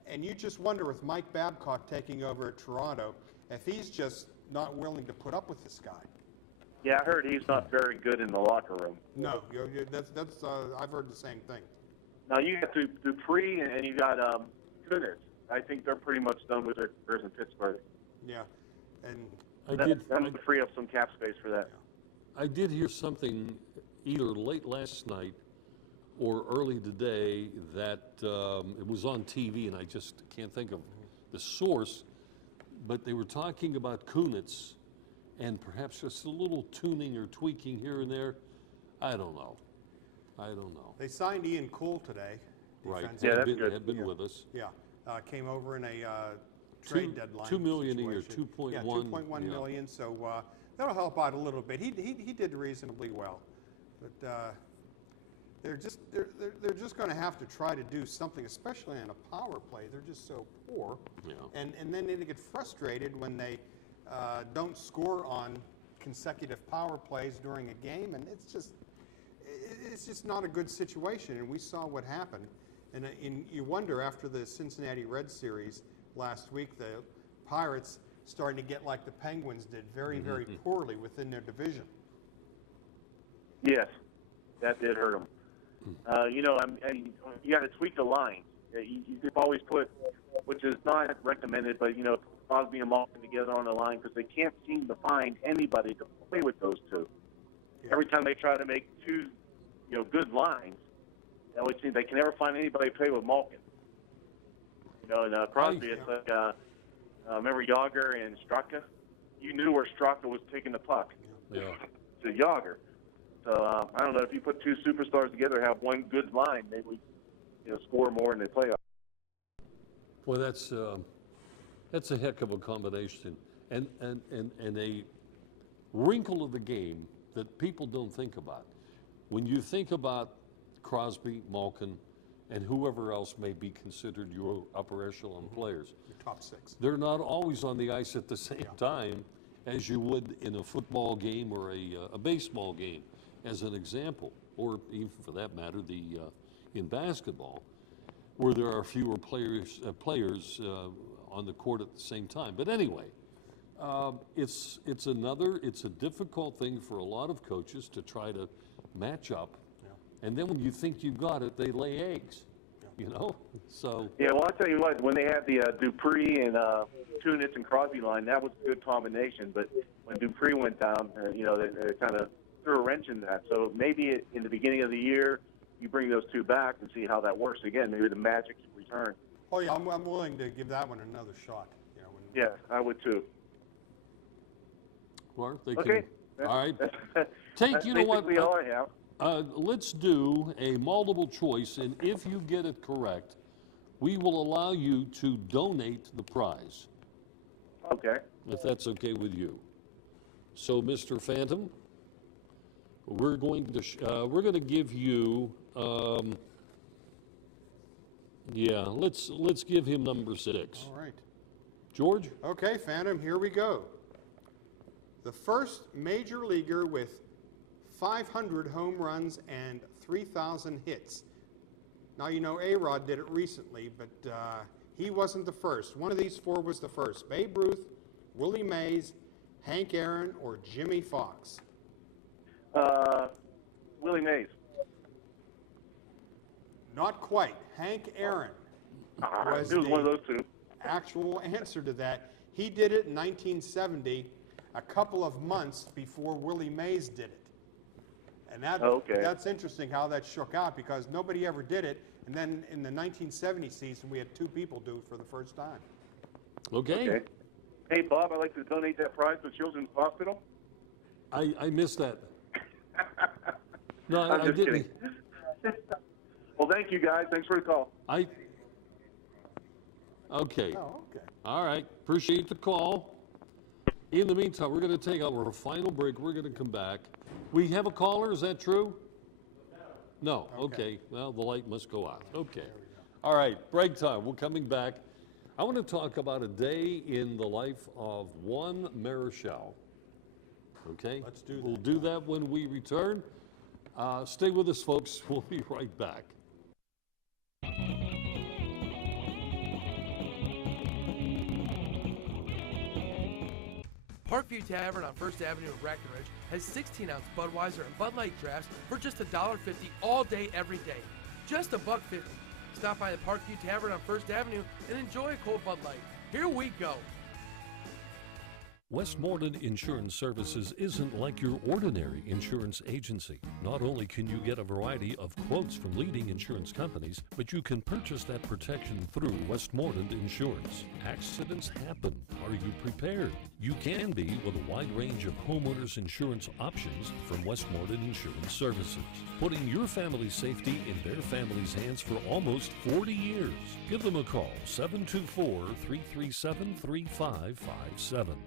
And you just wonder with Mike Babcock taking over at Toronto, if he's just not willing to put up with this guy. Yeah, I heard he's not very good in the locker room. No, that's I've heard the same thing. Now you got Dupree and you got Kunitz. I think they're pretty much done with their careers in Pittsburgh. Yeah, and that would free up some cap space for that. I did hear something either late last night or early today that it was on TV, and I just can't think of the source, but they were talking about Kunitz and perhaps just a little tuning or tweaking here and there. I don't know. They signed Ian Cole today. Right. Yeah, that's good. Had been with us. Yeah, came over in a trade deadline. $2 million a year, situation. 2.1. Yeah, 2.1 million. So that'll help out a little bit. He did reasonably well, but they're just going to have to try to do something, especially on a power play. They're just so poor. Yeah. And then they get frustrated when they don't score on consecutive power plays during a game, and it's just not a good situation. And we saw what happened. And you wonder, after the Cincinnati Reds series last week, the Pirates starting to get like the Penguins did, very, very poorly within their division. Yes, that did hurt them. You got to tweak the line. You could always put, which is not recommended, but Crosby and Malkin together on the line because they can't seem to find anybody to play with those two. Yeah. Every time they try to make two, good lines, it always seems they can never find anybody to play with Malkin. And Crosby, it's like remember Yager and Straka? You knew where Straka was taking the puck. Yeah. To Yager. So I don't know, if you put two superstars together, have one good line, maybe we score more in the playoffs. Well, that's a heck of a combination, and a wrinkle of the game that people don't think about. When you think about Crosby, Malkin, and whoever else may be considered your upper echelon players, Your top 6. they're not always on the ice at the same time as you would in a football game or a baseball game, as an example, or even for that matter, in basketball, where there are fewer players on the court at the same time. But anyway, it's a difficult thing for a lot of coaches to try to match up. And then when you think you've got it, they lay eggs, So yeah, well, I'll tell you what. When they had the Dupree and Kunitz and Crosby line, that was a good combination. But when Dupree went down, they kind of threw a wrench in that. So maybe in the beginning of the year, you bring those two back and see how that works again. Maybe the magic can return. Oh yeah, I'm willing to give that one another shot. Yeah, I would too. Or they Okay. can. All right. That's You know what? basically all I have. Let's do a multiple choice, and if you get it correct, we will allow you to donate the prize. Okay. If that's okay with you. So, Mr. Phantom, we're going to give you. Let's give him number 6. All right. George? Okay, Phantom, here we go. The first major leaguer with 500 home runs and 3,000 hits. Now, A-Rod did it recently, but he wasn't the first. One of these 4 was the first. Babe Ruth, Willie Mays, Hank Aaron, or Jimmy Fox? Willie Mays. Not quite. Hank Aaron was it was one of those two. Actual answer to that. He did it in 1970, a couple of months before Willie Mays did it. And that's interesting how that shook out, because nobody ever did it. And then in the 1970 season, we had 2 people do it for the first time. Okay. Hey, Bob, I'd like to donate that prize to Children's Hospital. I missed that. No, I'm I just didn't. kidding. Well, thank you, guys. Thanks for the call. Okay. Oh, okay. All right. Appreciate the call. In the meantime, we're going to take our final break. We're going to come back. We have a caller. Is that true? No. Okay. Well, the light must go out. Okay. All right. Break time. We're coming back. I want to talk about a day in the life of one Marichal. Okay? Let's do that. We'll do that when we return. Stay with us, folks. We'll be right back. Parkview Tavern on First Avenue in Breckenridge has 16-ounce Budweiser and Bud Light drafts for just $1.50 all day, every day. Just $1.50. Stop by the Parkview Tavern on First Avenue and enjoy a cold Bud Light. Here we go. Westmoreland Insurance Services isn't like your ordinary insurance agency. Not only can you get a variety of quotes from leading insurance companies, but you can purchase that protection through Westmoreland Insurance. Accidents happen. Are you prepared? You can be with a wide range of homeowners insurance options from Westmoreland Insurance Services. Putting your family's safety in their family's hands for almost 40 years. Give them a call, 724-337-3557.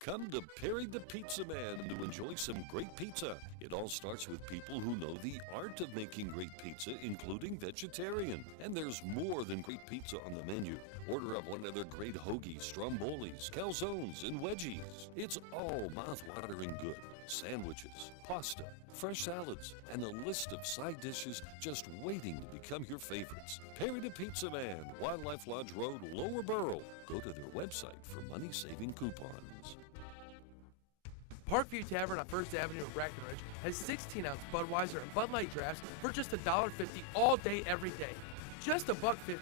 Come to Perry the Pizza Man to enjoy some great pizza. It all starts with people who know the art of making great pizza, including vegetarian. And there's more than great pizza on the menu. Order up one of their great hoagies, strombolis, calzones, and wedgies. It's all mouth-watering good. Sandwiches, pasta, fresh salads, and a list of side dishes just waiting to become your favorites. Perry the Pizza Man, Wildlife Lodge Road, Lower Borough. Go to their website for money-saving coupons. Parkview Tavern on First Avenue in Breckenridge has 16-ounce Budweiser and Bud Light drafts for just $1.50 all day, every day. Just $1.50.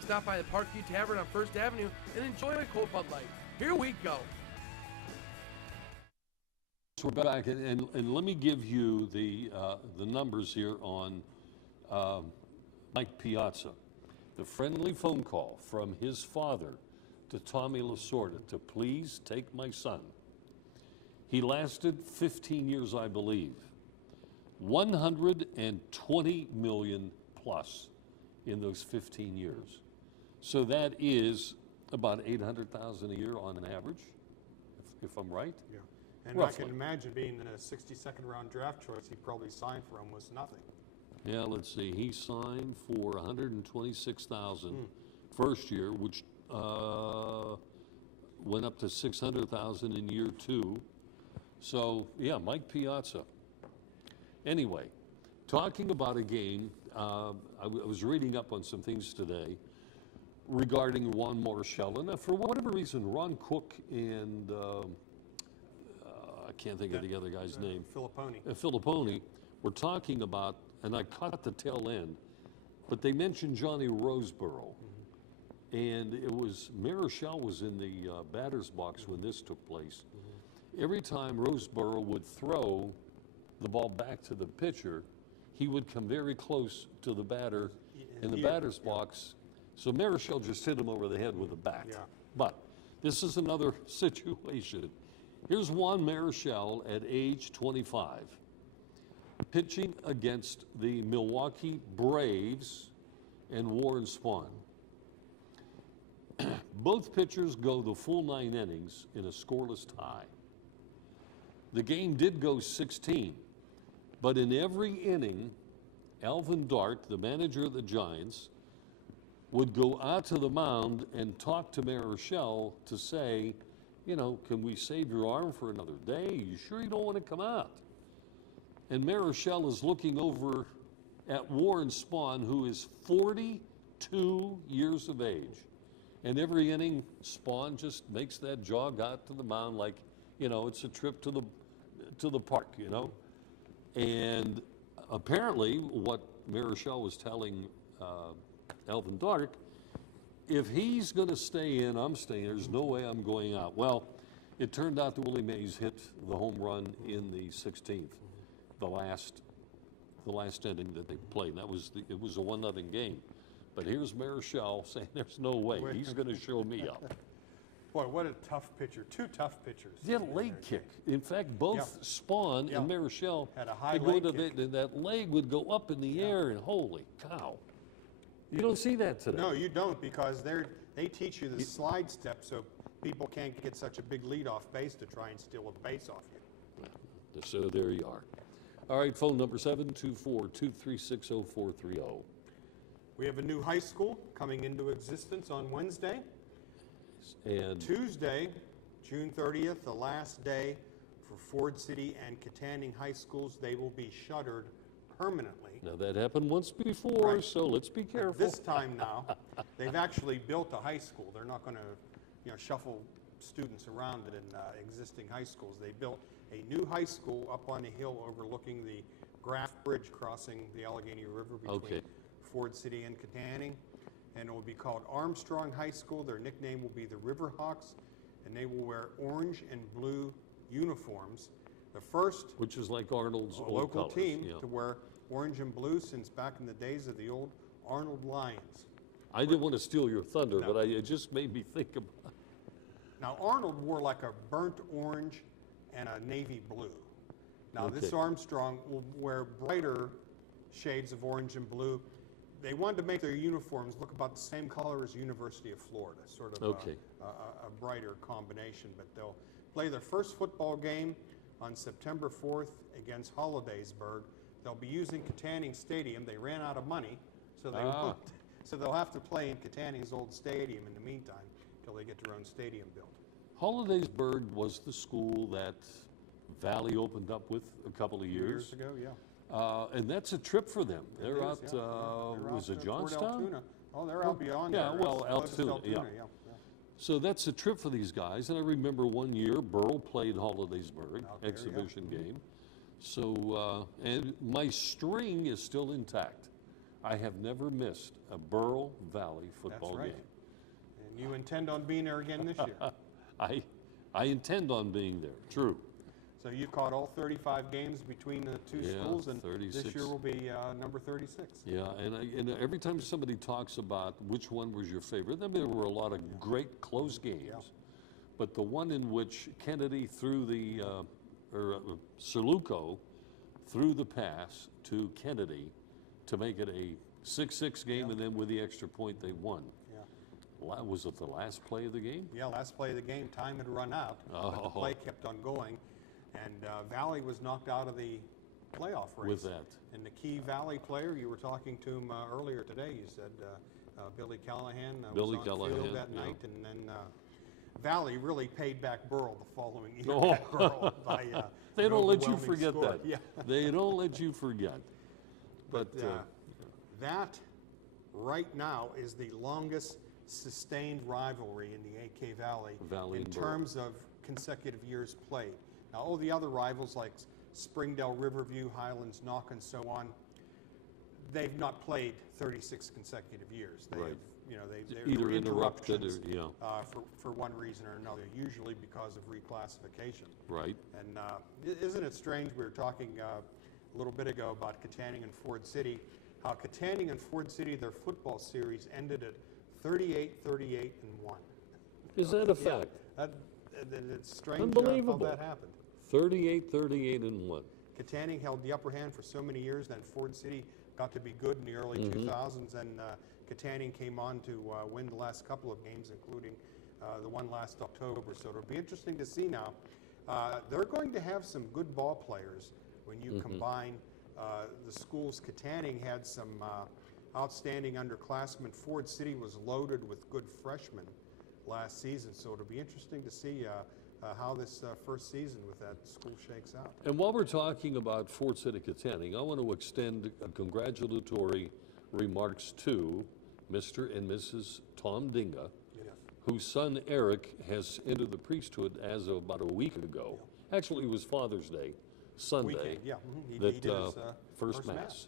Stop by the Parkview Tavern on First Avenue and enjoy a cold Bud Light. Here we go. We're back, and let me give you the numbers here on Mike Piazza. The friendly phone call from his father to Tommy Lasorda to please take my son. He lasted 15 years, I believe. 120 million plus in those 15 years. So that is about 800,000 a year on an average, if I'm right. Yeah. And Roughly. I can imagine being in a 62nd round draft choice, he probably signed for almost nothing. Yeah, let's see. He signed for 126,000 first year, which went up to 600,000 in year 2. So yeah, Mike Piazza. Anyway, talking about a game, I was reading up on some things today regarding Juan Marshall, and for whatever reason, Ron Cook and I can't think of the other guy's name. Filipponi were talking about, and I caught the tail end, but they mentioned Johnny Roseborough. And it was, Marichal was in the batter's box when this took place. Every time Roseborough would throw the ball back to the pitcher, he would come very close to the batter in the batter's box. So Marichal just hit him over the head with a bat. But this is another situation. Here's Juan Marichal at age 25, pitching against the Milwaukee Braves and Warren Spahn. Both pitchers go the full 9 innings in a scoreless tie. The game did go 16, but in every inning, Alvin Dart, the manager of the Giants, would go out to the mound and talk to Marichal to say, you know, can we save your arm for another day? You sure you don't want to come out? And Marichal is looking over at Warren Spahn, who is 42 years of age. And every inning, Spahn just makes that jog out to the mound like, you know, it's a trip to the park, you know. And apparently, what Marichal was telling Alvin Dart, if he's going to stay in, I'm staying. There's no way I'm going out. Well, it turned out that Willie Mays hit the home run in the 16th, the last inning that they played. That was it was a 1-0 game. But here's Marichal saying there's no way he's going to show me up. Boy, what a tough pitcher. 2 tough pitchers. He had a leg kick. In fact, both Spahn and Marichal had a high leg kick. That leg would go up in the air, and holy cow. You don't see that today. No, you don't, because they teach you the slide step so people can't get such a big lead off base to try and steal a base off you. So there you are. All right, phone number 724-236-0430. We have a new high school coming into existence on Wednesday. And Tuesday, June 30th, the last day for Ford City and Katanning High Schools. They will be shuttered permanently. Now that happened once before, so let's be careful. This time now, they've actually built a high school. They're not going to, shuffle students around it in existing high schools. They built a new high school up on a hill overlooking the Graff Bridge crossing the Allegheny River between Ford City and Katanning. And it will be called Armstrong High School. Their nickname will be the Riverhawks, and they will wear orange and blue uniforms. The first, which is like Arnold's old local colors, team to wear orange and blue since back in the days of the old Arnold Lions. I didn't want to steal your thunder, but it just made me think about. Now Arnold wore like a burnt orange and a navy blue. Now this Armstrong will wear brighter shades of orange and blue. They wanted to make their uniforms look about the same color as University of Florida, sort of a brighter combination. But they'll play their first football game on September 4th against Hollidaysburg. They'll be using Katanning Stadium. They ran out of money, so they'll have to play in Katanning's old stadium in the meantime until they get their own stadium built. Hollidaysburg was the school that Valley opened up with a couple of years ago, and that's a trip for them. They're out, was it Johnstown? Oh, they're out beyond there. Well, Altoona, yeah. So that's a trip for these guys. And I remember one year, Burl played Hollidaysburg, exhibition game. So, and my string is still intact. I have never missed a Burl Valley football game. And you intend on being there again this year? I intend on being there, true. So you caught all 35 games between the two schools, and 36. This year will be number 36. Yeah, and every time somebody talks about which one was your favorite, I mean, there were a lot of great close games, but the one in which Kennedy threw the, Saluco threw the pass to Kennedy to make it a 6-6 game, and then with the extra point, they won. Yeah. Was it the last play of the game? Yeah, last play of the game. Time had run out, but the play kept on going, and Valley was knocked out of the playoff race. With that. And the key Valley player, you were talking to him earlier today, you said Billy Callahan was on the field that night, and then Valley really paid back Burrell the following year at Burrell by they don't let you forget score. that. Yeah. They don't let you forget. But that right now is the longest sustained rivalry in the AK Valley in terms of consecutive years played. Now, all the other rivals like Springdale, Riverview, Highlands, Knock, and so on, they've not played 36 consecutive years. They have, you know, they're either interrupted or, for one reason or another, usually because of reclassification. Right. And isn't it strange, we were talking a little bit ago about Katanning and Ford City, how Katanning and Ford City, their football series ended at 38-38-1. Is that a fact? It's strange Unbelievable. how that happened. 38-38-1. Katanning held the upper hand for so many years, then Ford City got to be good in the early 2000s, and Katanning came on to win the last couple of games, including the one last October. So it'll be interesting to see now. They're going to have some good ball players when you combine the schools. Katanning had some outstanding underclassmen. Ford City was loaded with good freshmen last season, so it'll be interesting to see how this first season with that school shakes out. And while we're talking about Ford City Katanning, I want to extend congratulatory remarks to Mr. and Mrs. Tom Dinga, whose son Eric has entered the priesthood as of about a week ago. Actually, it was Father's Day, Sunday. He did his, first Mass.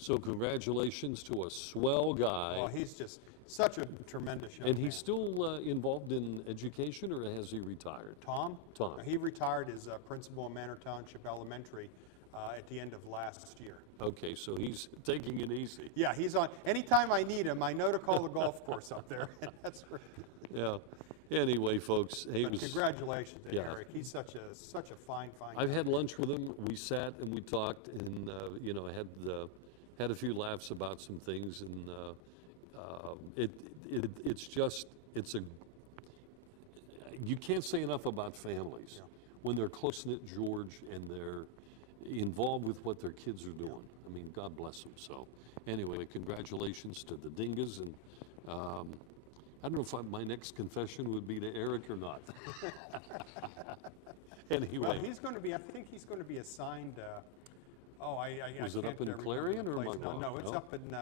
So congratulations to a swell guy. Well, he's just such a tremendous young man. And he's man. still involved in education, or has he retired? Tom? Tom. He retired as principal of Manor Township Elementary at the end of last year. Okay, so he's taking it easy. Yeah, he's on. Anytime I need him, I know to call the golf course up there. That's right. Yeah. Anyway, folks, congratulations to Eric. He's such a fine I've guy. had lunch with him. We sat and we talked, and had a few laughs about some things, and you can't say enough about families when they're close-knit, George, and they're involved with what their kids are doing. I mean, God bless them. So anyway, congratulations to the Dingas, and I don't know if my next confession would be to Eric or not. Anyway. Well, he's going to be, I think he's going to be assigned, Was it up in Clarion or am I wrong? No, it's up in,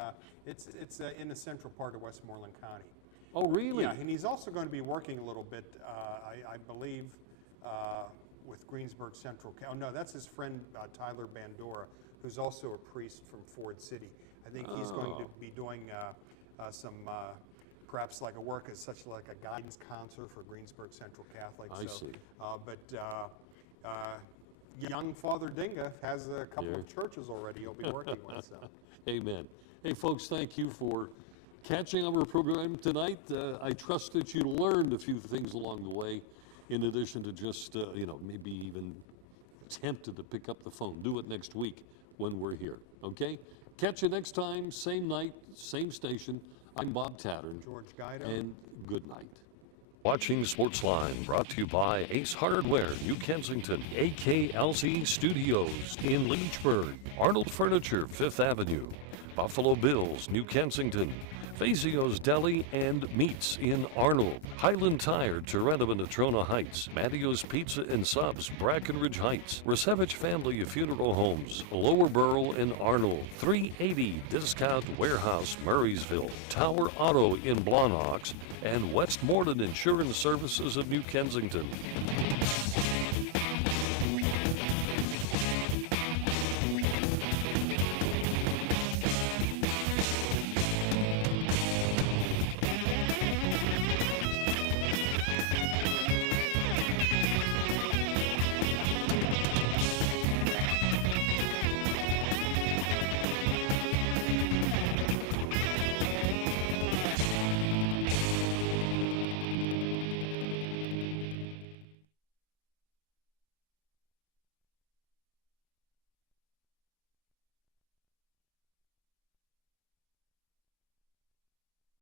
it's in the central part of Westmoreland County. Oh, really? Yeah, and he's also going to be working a little bit, I believe, with Greensburg Central. Oh, no, that's his friend Tyler Bandora, who's also a priest from Ford City. I think he's going to be doing some, perhaps like a work as such like a guidance counselor for Greensburg Central Catholic. I see. But young Father Dinga has a couple of churches already he'll be working with. So. Amen. Hey, folks, thank you for catching our program tonight. I trust that you learned a few things along the way, in addition to just, maybe even tempted to pick up the phone. Do it next week when we're here, okay? Catch you next time, same night, same station. I'm Bob Tattern. George Guido. And good night. Watching Sportsline, brought to you by Ace Hardware, New Kensington, AKLC Studios in Leechburg, Arnold Furniture, 5th Avenue, Buffalo Bills, New Kensington, Fazio's Deli and Meats in Arnold, Highland Tire, Toronto and Natrona Heights, Mattio's Pizza and Subs, Brackenridge Heights, Resevich Family Funeral Homes, Lower Burl in Arnold, 380 Discount Warehouse, Murraysville, Tower Auto in Blawnox, and Westmoreland Insurance Services of New Kensington.